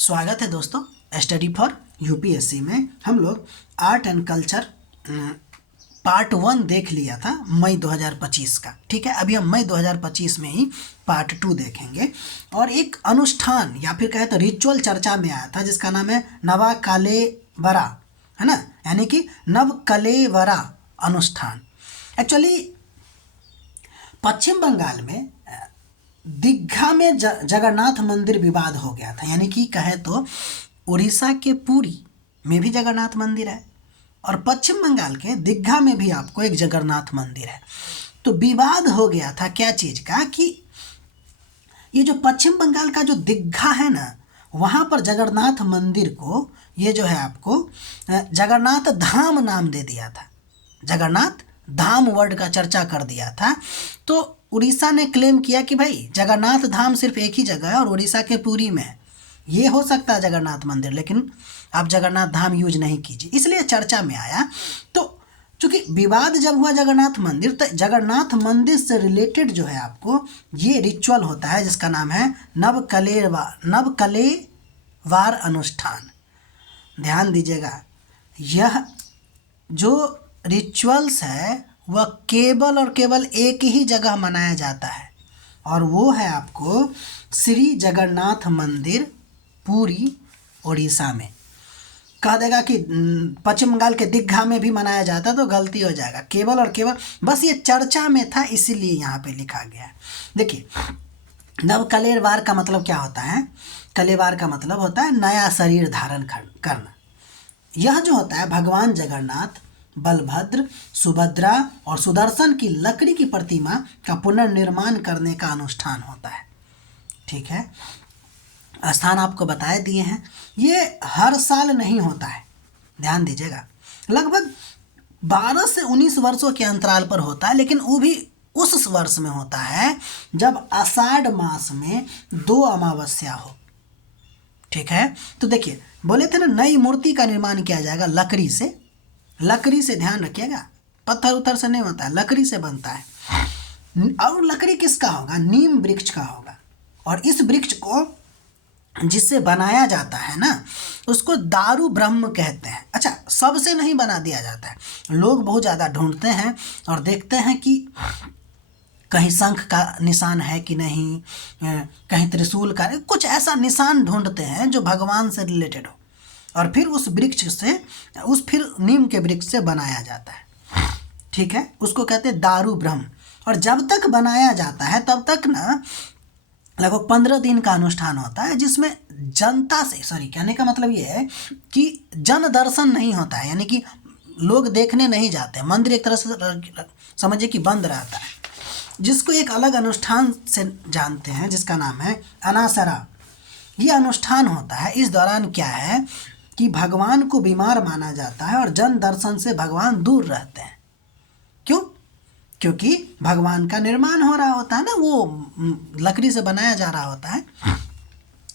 स्वागत है दोस्तों। स्टडी फॉर यूपीएससी में हम लोग आर्ट एंड कल्चर पार्ट 1 देख लिया था मई 2025 का। ठीक है, अभी हम मई 2025 में ही पार्ट 2 देखेंगे। और एक अनुष्ठान या फिर कहे तो रिचुअल चर्चा में आया था जिसका नाम है नवा कलेवरा, है ना, यानी कि नव कलेवरा अनुष्ठान। एक्चुअली पश्चिम बंगाल में दीघा में जगन्नाथ मंदिर विवाद हो गया था। यानी कि कहे तो उड़ीसा के पुरी में भी जगन्नाथ मंदिर है और पश्चिम बंगाल के दीघा में भी आपको एक जगन्नाथ मंदिर है। तो विवाद हो गया था क्या चीज़ का कि ये जो पश्चिम बंगाल का जो दीघा है ना, वहाँ पर जगन्नाथ मंदिर को ये जो है आपको जगन्नाथ धाम नाम दे दिया था। जगन्नाथ धाम वर्ड का चर्चा कर दिया था। तो उड़ीसा ने क्लेम किया कि भाई जगन्नाथ धाम सिर्फ एक ही जगह है और उड़ीसा के पुरी में है। ये हो सकता है जगन्नाथ मंदिर, लेकिन आप जगन्नाथ धाम यूज नहीं कीजिए, इसलिए चर्चा में आया। तो चूंकि विवाद जब हुआ जगन्नाथ मंदिर, तो जगन्नाथ मंदिर से रिलेटेड जो है आपको ये रिचुअल होता है जिसका नाम है नवकलेवार अनुष्ठान। ध्यान दीजिएगा, यह जो रिचुअल्स है वह केवल और केवल एक ही जगह मनाया जाता है और वो है आपको श्री जगन्नाथ मंदिर पुरी उड़ीसा में। कह देगा कि पश्चिम बंगाल के दीघा में भी मनाया जाता तो गलती हो जाएगा। केवल और केवल बस ये चर्चा में था, इसीलिए यहाँ पे लिखा गया है। देखिए, नव कलेवार का मतलब क्या होता है? कलेवार का मतलब होता है नया शरीर धारण करना। यह जो होता है भगवान जगन्नाथ, बलभद्र, सुभद्रा और सुदर्शन की लकड़ी की प्रतिमा का पुनर्निर्माण करने का अनुष्ठान होता है। ठीक है, स्थान आपको बताए दिए हैं। ये हर साल नहीं होता है, ध्यान दीजिएगा। लगभग 12 से 19 वर्षों के अंतराल पर होता है, लेकिन वो भी उस वर्ष में होता है जब आषाढ़ मास में 2 अमावस्या हो। ठीक है, तो देखिए बोले थे ना नई मूर्ति का निर्माण किया जाएगा लकड़ी से। लकड़ी से, ध्यान रखिएगा, पत्थर उत्थर से नहीं होता है, लकड़ी से बनता है। और लकड़ी किसका होगा? नीम वृक्ष का होगा। और इस वृक्ष को जिससे बनाया जाता है ना, उसको दारू ब्रह्म कहते हैं। अच्छा, सबसे नहीं बना दिया जाता है, लोग बहुत ज़्यादा ढूंढते हैं और देखते हैं कि कहीं शंख का निशान है कि नहीं, कहीं त्रिशूल का, कुछ ऐसा निशान ढूंढते हैं जो भगवान से रिलेटेड हो, और फिर उस वृक्ष से फिर नीम के वृक्ष से बनाया जाता है। ठीक है, उसको कहते हैं दारू ब्रह्म। और जब तक बनाया जाता है तब तक ना लगभग 15 दिन का अनुष्ठान होता है, जिसमें जनता से, कहने का मतलब ये है कि जन दर्शन नहीं होता है, यानी कि लोग देखने नहीं जाते। मंदिर एक तरह से समझिए कि बंद रहता है, जिसको एक अलग अनुष्ठान से जानते हैं जिसका नाम है अनासरा। ये अनुष्ठान होता है। इस दौरान क्या है कि भगवान को बीमार माना जाता है और जन दर्शन से भगवान दूर रहते हैं। क्यों? क्योंकि भगवान का निर्माण हो रहा होता है ना, वो लकड़ी से बनाया जा रहा होता है,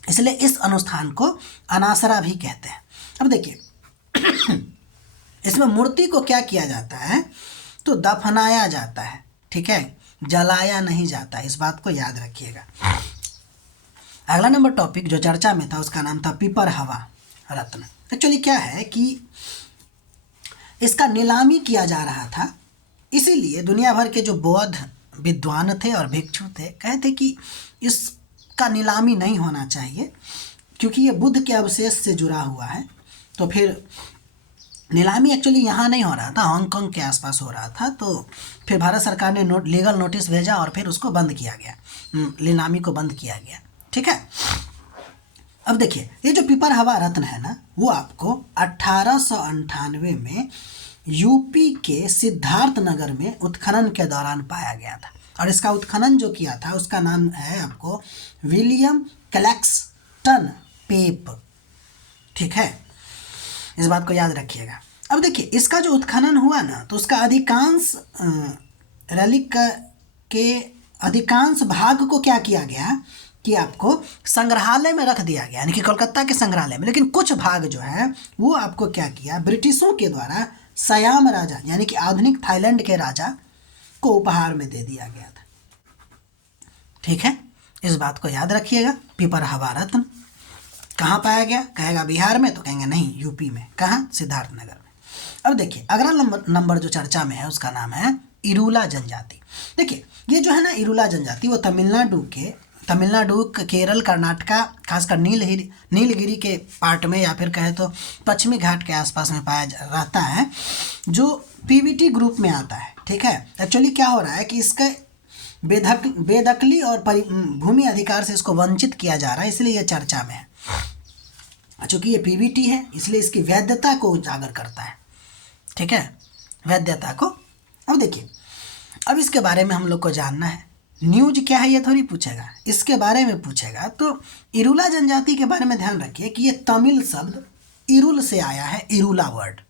इसलिए इस अनुष्ठान को अनासरा भी कहते हैं। अब देखिए इसमें मूर्ति को क्या किया जाता है, तो दफनाया जाता है। ठीक है, जलाया नहीं जाता, इस बात को याद रखिएगा। अगला नंबर टॉपिक जो चर्चा में था उसका नाम था पीपर हवा रत्न। एक्चुअली क्या है कि इसका नीलामी किया जा रहा था, इसीलिए दुनिया भर के जो बौद्ध विद्वान थे और भिक्षु थे कहते कि इसका नीलामी नहीं होना चाहिए, क्योंकि ये बुद्ध के अवशेष से जुड़ा हुआ है। तो फिर नीलामी एक्चुअली यहाँ नहीं हो रहा था, हांगकांग के आसपास हो रहा था। तो फिर भारत सरकार ने लीगल नोटिस भेजा और फिर उसको बंद किया गया, नीलामी को बंद किया गया। ठीक है, अब देखिए ये जो पीपर हवा रत्न है ना, वो आपको 1898 में यूपी के सिद्धार्थ नगर में उत्खनन के दौरान पाया गया था। और इसका उत्खनन जो किया था उसका नाम है आपको विलियम क्लैक्सटन पेप। ठीक है, इस बात को याद रखिएगा। अब देखिए इसका जो उत्खनन हुआ ना, तो उसका अधिकांश रेलिक के अधिकांश भाग को क्या किया गया कि आपको संग्रहालय में रख दिया गया, यानी कि कोलकाता के संग्रहालय में। लेकिन कुछ भाग जो है वो आपको क्या किया, ब्रिटिशों के द्वारा सयाम राजा यानी कि आधुनिक थाईलैंड के राजा को उपहार में दे दिया गया था। ठीक है, इस बात को याद रखिएगा, पीपर हवा रत्न। कहाँ पाया गया? कहेगा बिहार में, तो कहेंगे नहीं यूपी में। कहाँ? सिद्धार्थनगर में। अब देखिए अगला नंबर जो चर्चा में है उसका नाम है इरूला जनजाति। देखिए ये जो है ना इरूला जनजाति, वो तमिलनाडु केरल कर्नाटका खासकर नीलगिरी के पार्ट में या फिर कहे तो पश्चिमी घाट के आसपास में रहता है, जो पीवीटी ग्रुप में आता है। ठीक है, एक्चुअली क्या हो रहा है कि इसका बेदखली और भूमि अधिकार से इसको वंचित किया जा रहा है, इसलिए ये चर्चा में है। चूँकि ये पीवीटी है इसलिए इसकी वैधता को उजागर करता है। ठीक है, वैधता को। अब देखिए अब इसके बारे में हम लोग को जानना है। न्यूज क्या है ये थोड़ी पूछेगा, इसके बारे में पूछेगा। तो इरूला जनजाति के बारे में ध्यान रखिए कि ये तमिल शब्द इरुल से आया है, इरूला वर्ड,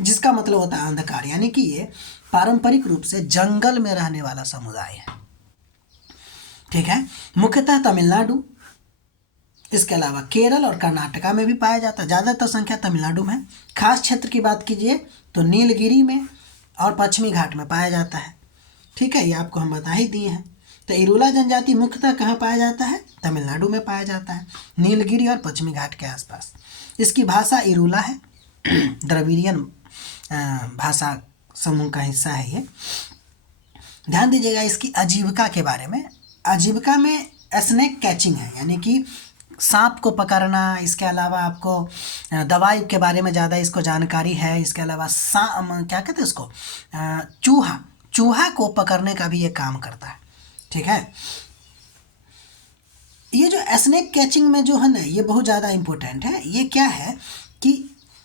जिसका मतलब होता है अंधकार, यानी कि ये पारंपरिक रूप से जंगल में रहने वाला समुदाय है। ठीक है, मुख्यतः तमिलनाडु, इसके अलावा केरल और कर्नाटका में भी पाया जाता है। ज़्यादातर संख्या तमिलनाडु में। खास क्षेत्र की बात कीजिए तो नीलगिरी में और पश्चिमी घाट में पाया जाता है। ठीक है, ये आपको हम बता ही दिए हैं। तो इरूला जनजाति मुख्यतः कहाँ पाया जाता है? तमिलनाडु में पाया जाता है, नीलगिरी और पश्चिमी घाट के आसपास। इसकी भाषा इरूला है, द्रविड़ियन भाषा समूह का हिस्सा है ये। ध्यान दीजिएगा इसकी आजीविका के बारे में। आजीविका में स्नेक कैचिंग है, यानी कि सांप को पकड़ना। इसके अलावा आपको दवाई के बारे में ज़्यादा इसको जानकारी है। इसके अलावा क्या कहते हैं इसको, चूहा को पकड़ने का भी ये काम करता है। ठीक है, ये जो स्नेक कैचिंग में जो है ना ये बहुत ज़्यादा इम्पोर्टेंट है। ये क्या है कि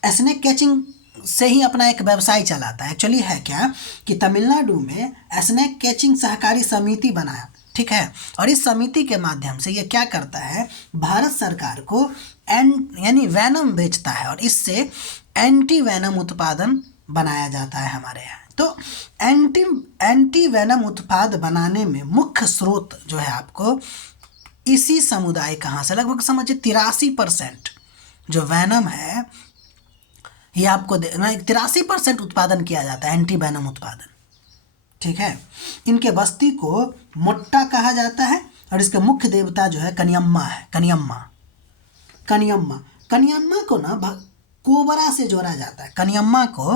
स्नेक कैचिंग से ही अपना एक व्यवसाय चलाता है। एक्चुअली है क्या कि तमिलनाडु में स्नेक कैचिंग सहकारी समिति बनाया। ठीक है, और इस समिति के माध्यम से ये क्या करता है, भारत सरकार को यानी वैनम बेचता है और इससे एंटी वैनम उत्पादन बनाया जाता है हमारे यहाँ। तो एंटी वैनम उत्पाद बनाने में मुख्य स्रोत जो है आपको इसी समुदाय कहाँ से, लगभग समझिए 83% जो वैनम है ये आपको 83% उत्पादन किया जाता है, एंटी वैनम उत्पादन। ठीक है, इनके बस्ती को मोट्टा कहा जाता है और इसके मुख्य देवता जो है कनियम्मा है। कनियम्मा को ना कोबरा से जोड़ा जाता है। कनियम्मा को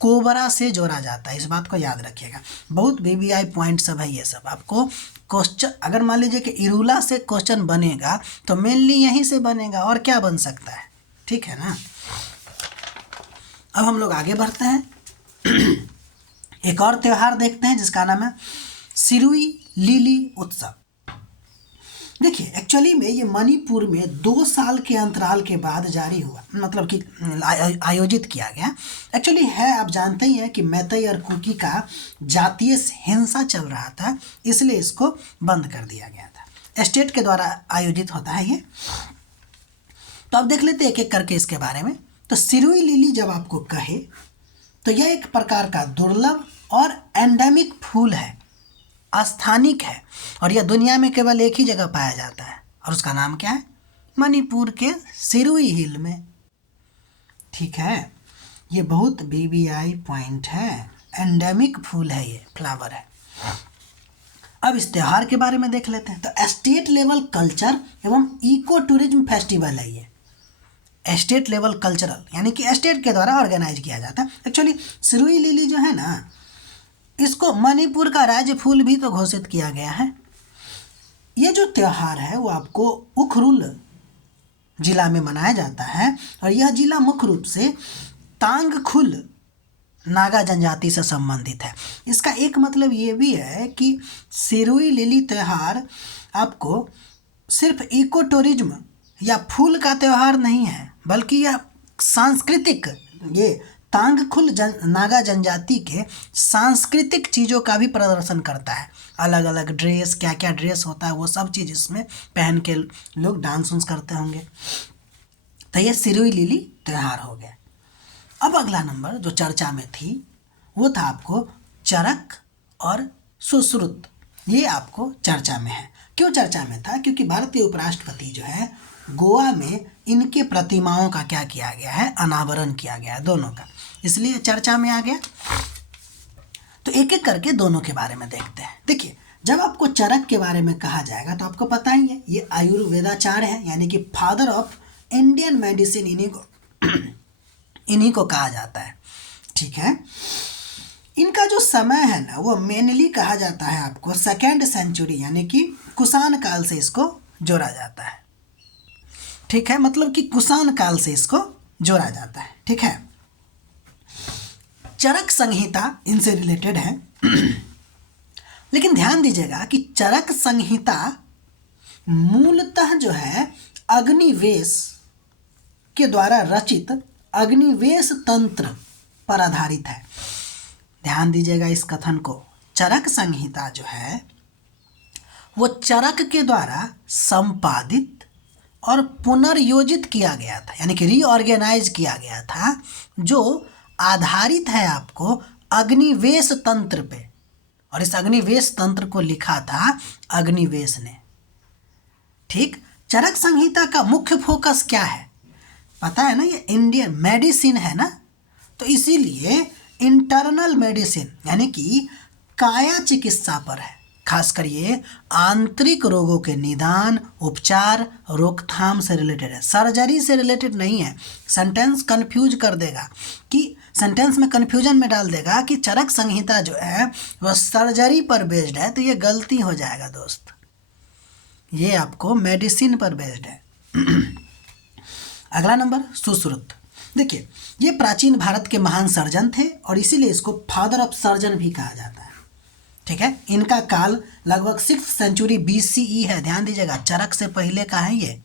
कोबरा से जोड़ा जाता है, इस बात को याद रखिएगा। बहुत वीवीआई पॉइंट सब है ये सब। आपको क्वेश्चन अगर मान लीजिए कि इरूला से क्वेश्चन बनेगा तो मेनली यहीं से बनेगा, और क्या बन सकता है। ठीक है ना, अब हम लोग आगे बढ़ते हैं। एक और त्यौहार देखते हैं जिसका नाम है सिरुई लिली उत्सव। देखिए एक्चुअली में ये मणिपुर में 2 साल के अंतराल के बाद जारी हुआ, मतलब कि आयोजित किया गया। एक्चुअली है, आप जानते ही हैं कि मैतई और कुकी का जातीय हिंसा चल रहा था, इसलिए इसको बंद कर दिया गया था। स्टेट के द्वारा आयोजित होता है ये। तो अब देख लेते हैं एक एक करके इसके बारे में। तो सिरुई लिली जब आपको कहे तो यह एक प्रकार का दुर्लभ और एंडेमिक फूल है, स्थानिक है, और यह दुनिया में केवल एक ही जगह पाया जाता है, और उसका नाम क्या है? मणिपुर के सिरुई हिल में। ठीक है, ये बहुत वीवीआई पॉइंट है, एंडेमिक फूल है, ये फ्लावर है। अब इस त्यौहार के बारे में देख लेते हैं। तो स्टेट लेवल कल्चर एवं इको टूरिज्म फेस्टिवल है ये। स्टेट लेवल कल्चरल यानी कि स्टेट के द्वारा ऑर्गेनाइज किया जाता है। एक्चुअली सिरुई लिली जो है ना, इसको मणिपुर का राज्य फूल भी तो घोषित किया गया है। ये जो त्यौहार है वो आपको उखरुल जिला में मनाया जाता है, और यह जिला मुख्य रूप से तांगखुल नागा जनजाति से संबंधित है। इसका एक मतलब ये भी है कि सिरुई लिली त्यौहार आपको सिर्फ इको टूरिज्म या फूल का त्यौहार नहीं है, बल्कि यह सांस्कृतिक, ये तांगखुल नागा जनजाति के सांस्कृतिक चीज़ों का भी प्रदर्शन करता है। अलग अलग ड्रेस, क्या क्या ड्रेस होता है वो सब चीज़ इसमें पहन के लोग डांस उन्स करते होंगे। तो ये सिरुई लिली त्यौहार हो गया। अब अगला नंबर जो चर्चा में थी वो था आपको चरक और सुश्रुत। ये आपको चर्चा में है। क्यों चर्चा में था? क्योंकि भारतीय उपराष्ट्रपति जो है गोवा में इनके प्रतिमाओं का क्या किया गया है? अनावरण किया गया है, दोनों का, इसलिए चर्चा में आ गया। तो एक एक करके दोनों के बारे में देखते हैं। देखिए जब आपको चरक के बारे में कहा जाएगा तो आपको पता ही है ये आयुर्वेदाचार्य है, यानी कि फादर ऑफ इंडियन मेडिसिन, इन्हीं को कहा जाता है। ठीक है, इनका जो समय है ना वो मेनली कहा जाता है आपको 2nd सेंचुरी यानी कि कुषाण काल से इसको जोड़ा जाता है। ठीक है, मतलब कि कुषाण काल से इसको जोड़ा जाता है। ठीक है, चरक संहिता इनसे रिलेटेड है। लेकिन ध्यान दीजिएगा कि चरक संहिता मूलतः जो है अग्निवेश के द्वारा रचित अग्निवेश तंत्र पर आधारित है। ध्यान दीजिएगा इस कथन को, चरक संहिता जो है वो चरक के द्वारा संपादित और पुनर्योजित किया गया था, यानी कि रीऑर्गेनाइज किया गया था, जो आधारित है आपको अग्निवेश तंत्र पे। और इस अग्निवेश तंत्र को लिखा था अग्निवेश ने। ठीक, चरक संहिता का मुख्य फोकस क्या है पता है ना, ये इंडियन मेडिसिन है ना, तो इसीलिए इंटरनल मेडिसिन यानी कि काया चिकित्सा पर है। खासकर ये आंतरिक रोगों के निदान, उपचार, रोकथाम से रिलेटेड है, सर्जरी से रिलेटेड नहीं है। सेंटेंस कंफ्यूज कर देगा कि सेंटेंस में कंफ्यूजन में डाल देगा कि चरक संहिता जो है वह सर्जरी पर बेस्ड है, तो ये गलती हो जाएगा दोस्त। ये आपको मेडिसिन पर बेस्ड है। अगला नंबर सुश्रुत। देखिए ये प्राचीन भारत के महान सर्जन थे और इसीलिए इसको फादर ऑफ सर्जन भी कहा जाता है। ठीक है, इनका काल लगभग 6th सेंचुरी BCE है। ध्यान दीजिएगा, चरक से पहले का है, ये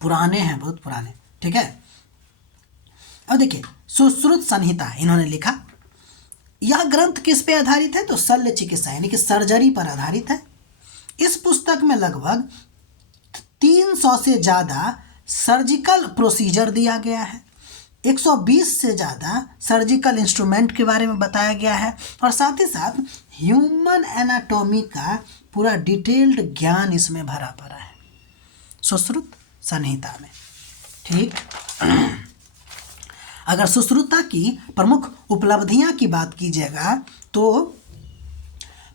पुराने हैं, बहुत पुराने। ठीक है, अब देखिए सुश्रुत संहिता इन्होंने लिखा। यह ग्रंथ किस पे आधारित है, तो शल्य चिकित्सा यानी कि सर्जरी पर आधारित है। इस पुस्तक में लगभग 300 से ज़्यादा सर्जिकल प्रोसीजर दिया गया है, 120 से ज़्यादा सर्जिकल इंस्ट्रूमेंट के बारे में बताया गया है और साथ ही साथ ह्यूमन एनाटॉमी का पूरा डिटेल्ड ज्ञान इसमें भरा पड़ा है सुश्रुत संहिता में। ठीक, अगर सुश्रुता की प्रमुख उपलब्धियां की बात कीजिएगा तो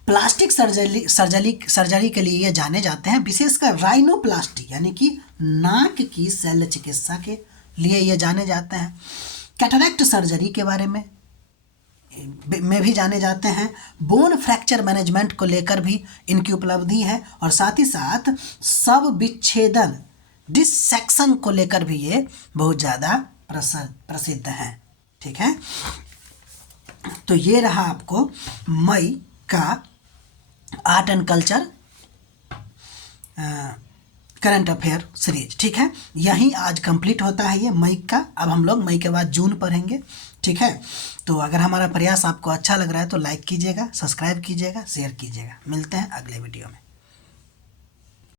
प्लास्टिक सर्जरी के लिए ये जाने जाते हैं, विशेषकर राइनोप्लास्टी यानी कि नाक की शल्य चिकित्सा के लिए ये जाने जाते हैं। कैटरैक्ट सर्जरी के बारे में भी जाने जाते हैं। बोन फ्रैक्चर मैनेजमेंट को लेकर भी इनकी उपलब्धि है और साथ ही साथ सब विच्छेदन डिसेक्शन को लेकर भी ये बहुत ज़्यादा प्रसिद्ध हैं। ठीक है, तो ये रहा आपको मई का art and culture current affair series. ठीक है, यहीं आज कंप्लीट होता है ये मई का। अब हम लोग मई के बाद जून पढ़ेंगे। ठीक है, तो अगर हमारा प्रयास आपको अच्छा लग रहा है तो लाइक कीजिएगा, सब्सक्राइब कीजिएगा, शेयर कीजिएगा। मिलते हैं अगले वीडियो में।